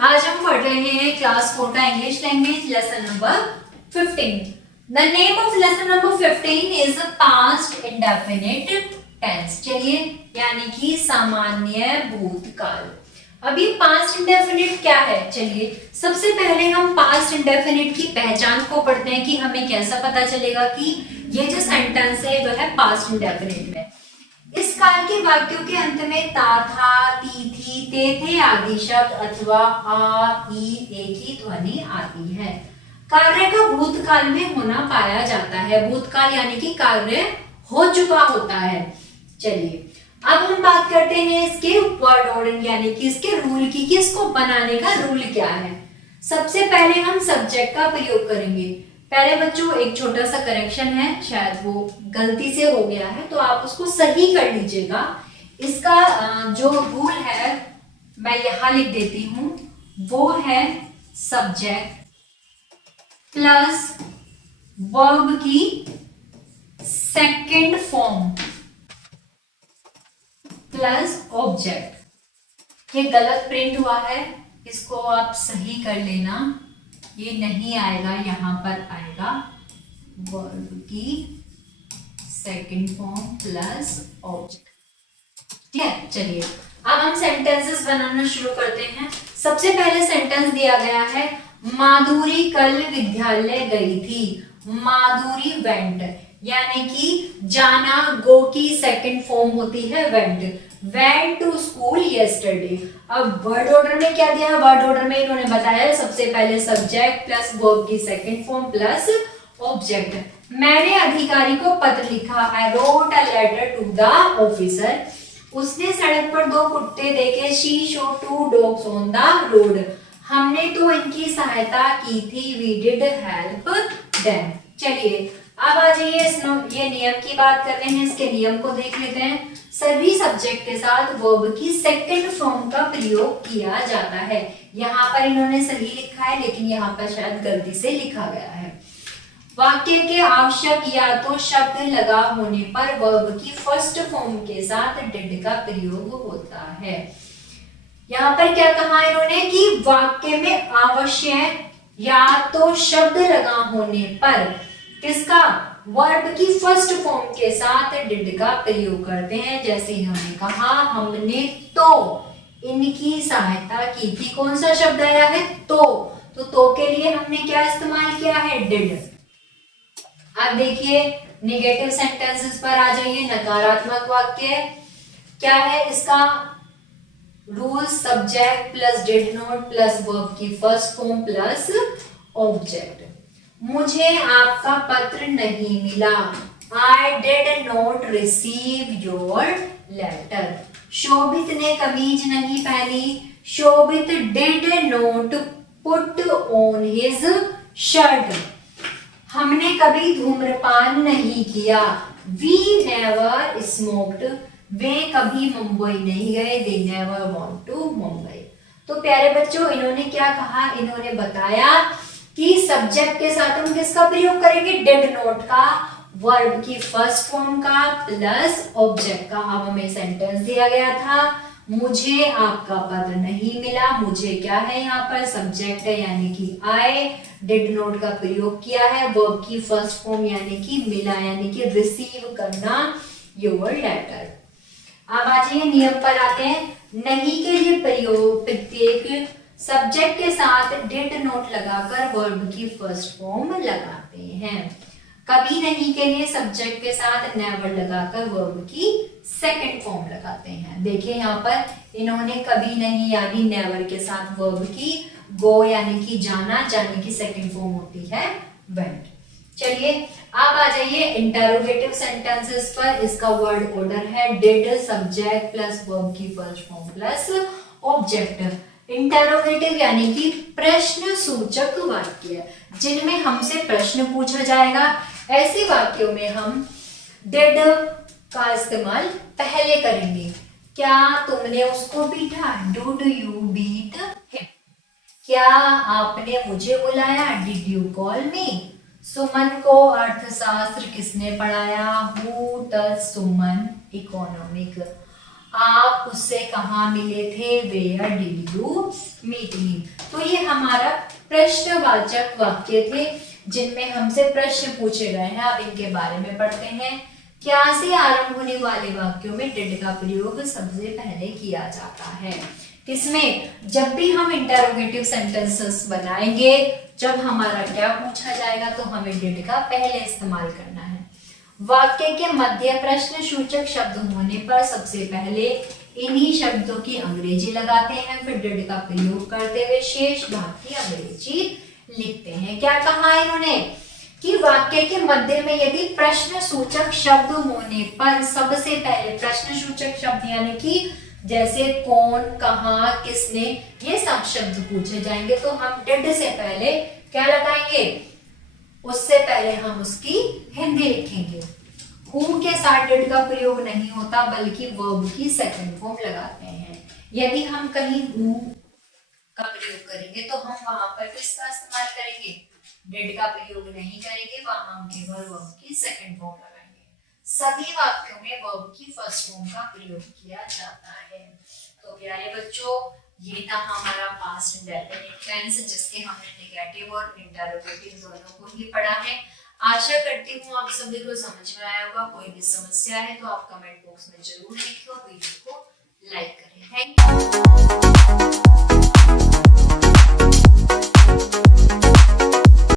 आज हम पढ़ रहे हैं क्लास 4 का English language lesson number 15। The name of lesson number 15 is past indefinite tense. चलिए, यानी कि सामान्य भूतकाल। अभी पास्ट इंडेफिनिट क्या है? चलिए, सबसे पहले हम पास्ट इंडेफिनिट की पहचान को पढ़ते हैं कि हमें कैसा पता चलेगा कि ये जो सेंटेंस है वह है पास्ट इंडेफिनिट में। इस काल के वाक्यों के अंत में ता, था, ती, थी, ते, थे आदि शब्द अथवा आ, ई, ए की ध्वनि आती है। कार्य का भूतकाल में होना पाया जाता है। भूतकाल यानी कि कार्य हो चुका होता है। चलिए, अब हम बात करते हैं इसके वर्ड ऑर्डर यानी कि इसके रूल की, कि इसको बनाने का रूल क्या है। सबसे पहले हम सब्जेक्ट का प्रयोग करेंगे। पहले बच्चों एक छोटा सा करेक्शन है, शायद वो गलती से हो गया है, तो आप उसको सही कर लीजिएगा। इसका जो रूल है मैं यहां लिख देती हूं, वो है सब्जेक्ट प्लस वर्ब की सेकंड फॉर्म प्लस ऑब्जेक्ट। ये गलत प्रिंट हुआ है, इसको आप सही कर लेना। ये नहीं आएगा, यहाँ पर आएगा वर्ब की सेकंड फॉर्म प्लस ऑब्जेक्ट। ठीक है, चलिए अब हम सेंटेंसेस बनाना शुरू करते हैं। सबसे पहले सेंटेंस दिया गया है, माधुरी कल विद्यालय गई थी। माधुरी वेंट, यानी कि जाना, गो की सेकंड फॉर्म होती है went. went to school yesterday। अब वर्ड ऑर्डर में क्या दिया है? वर्ड ऑर्डर में इन्होंने बताया सबसे पहले सब्जेक्ट प्लस वर्ब की सेकंड फॉर्म प्लस ऑब्जेक्ट। मैंने अधिकारी को पत्र लिखा। I wrote a letter to the officer। उसने सड़क पर दो कुत्ते देखे। She saw two dogs on the road। हमने तो इनकी सहायता की थी। We did help them। चलिए, अब आ जाइए ये नियम की बात कर रहे हैं, इसके नियम को देख लेते हैं। सभी सब्जेक्ट के साथ वर्ब की सेकंड फॉर्म का प्रयोग किया जाता है। यहाँ पर इन्होंने सही लिखा है, लेकिन यहाँ पर शायद गलती से लिखा गया है। वाक्य के आवश्यक या तो शब्द लगा होने पर वर्ब की फर्स्ट फॉर्म के साथ डिड का प्रयोग होता है। यहाँ पर क्या कहा इन्होंने कि वाक्य में आवश्यक या तो शब्द लगा होने पर किसका? वर्ब की फर्स्ट फॉर्म के साथ डिड का प्रयोग करते हैं। जैसे इन्होंने कहा, हमने तो इनकी सहायता की थी। कौन सा शब्द आया है? तो के लिए हमने क्या इस्तेमाल किया है? डिड। अब देखिए नेगेटिव सेंटेंसेस पर आ जाइए। नकारात्मक वाक्य क्या है इसका rule? Subject plus did not plus verb की फर्स्ट फॉर्म प्लस ऑब्जेक्ट। मुझे आपका पत्र नहीं मिला। I did not receive your letter। शोभित ने कमीज नहीं पहनी। शोभित did not put on his shirt। हमने कभी धूम्रपान नहीं किया। We never smoked। वे कभी मुंबई नहीं गए। They never went to Mumbai. तो प्यारे बच्चों, इन्होंने क्या कहा? इन्होंने बताया कि सब्जेक्ट के साथ हम किसका प्रयोग करेंगे? डिड नॉट का, वर्ब की फर्स्ट फॉर्म का प्लस ऑब्जेक्ट का। अब हमें सेंटेंस दिया गया था, मुझे आपका पत्र नहीं मिला। मुझे क्या है यहाँ पर? सब्जेक्ट है, यानी कि आई। डिड नॉट का प्रयोग किया है, वर्ब की फर्स्ट फॉर्म यानी कि मिला, यानी कि रिसीव करना, योर लेटर। अब आ जाइए नियम पर आते हैं। नहीं के लिए प्रयोग प्रत्येक सब्जेक्ट के साथ डिड नॉट लगाकर वर्ब की फर्स्ट फॉर्म लगाते हैं। कभी नहीं के लिए सब्जेक्ट के साथ नेवर लगाकर वर्ब की सेकंड फॉर्म लगाते हैं। देखिए यहाँ पर इन्होंने कभी नहीं यानी नेवर के साथ वर्ब की गो यानी कि जाना, जाने की सेकंड फॉर्म होती है वेंट। चलिए, अब आ जाइए इंटरोगेटिव सेंटेंसेस पर। इसका वर्ड ऑर्डर है डिड, सब्जेक्ट प्लस वर्ब की first form plus object. Interrogative यानी कि प्रश्न सूचक वाक्य, जिनमें हमसे प्रश्न पूछा जाएगा। ऐसे वाक्यों में हम डिड का इस्तेमाल पहले करेंगे। क्या तुमने उसको पीटा? Did you beat him? क्या आपने मुझे बुलाया? Did you call me? सुमन को अर्थशास्त्र किसने पढ़ाया? Who taught Suman economic? आप उससे कहाँ मिले थे, where did you meet him. तो ये हमारा प्रश्नवाचक वाक्य थे जिनमें हमसे प्रश्न पूछे गए हैं। अब इनके बारे में पढ़ते हैं। क्या से आरंभ होने वाले वाक्यों में डिड का प्रयोग सबसे पहले किया जाता है? किसमें? जब भी हम इंटरोगेटिव सेंटेंसेस बनाएंगे, जब हमारा क्या पूछा जाएगा तो हमें डिड का पहले इस्तेमाल करना है। वाक्य के मध्य प्रश्न सूचक शब्द होने पर सबसे पहले इन्हीं शब्दों की अंग्रेजी लगाते हैं, फिर डिड का प्रयोग करते हुए शेष भाग की अंग्रेजी लिखते हैं। क्या कहा इन्होंने कि वाक्य के मध्य में यदि प्रश्न सूचक शब्द होने पर सबसे पहले प्रश्न सूचक शब्द यानी कि जैसे कौन, कहां, किसने, ये सब शब्द पूछे जाएंगे तो हम डिड से पहले क्या लगाएंगे? उससे पहले हम उसकी हिंदी लिखेंगे। हु के साथ डिड का प्रयोग नहीं होता बल्कि वर्ब की सेकंड फॉर्म लगाते हैं। यदि हम कहीं हु का प्रयोग करेंगे तो हम वहां पर किसका इस्तेमाल करेंगे? डिड का प्रयोग नहीं करेंगे, वहां हम केवल वर्ब की सेकंड फॉर्म लगाएंगे। सभी वाक्यों में वर्ब की फर्स्ट फॉर्म का प्रयोग किया जाता है। तो प्यारे बच्चों, ये था हमारा पास्ट इंडेफिनिट टेंस जिसके हमने नेगेटिव और इंटरोगेटिव दोनों को ही पढ़ा है। आशा करती हूँ आप सभी को समझ में आया होगा। कोई भी समस्या है तो आप कमेंट बॉक्स में जरूर लिखिए और वीडियो को लाइक करें। Thank you.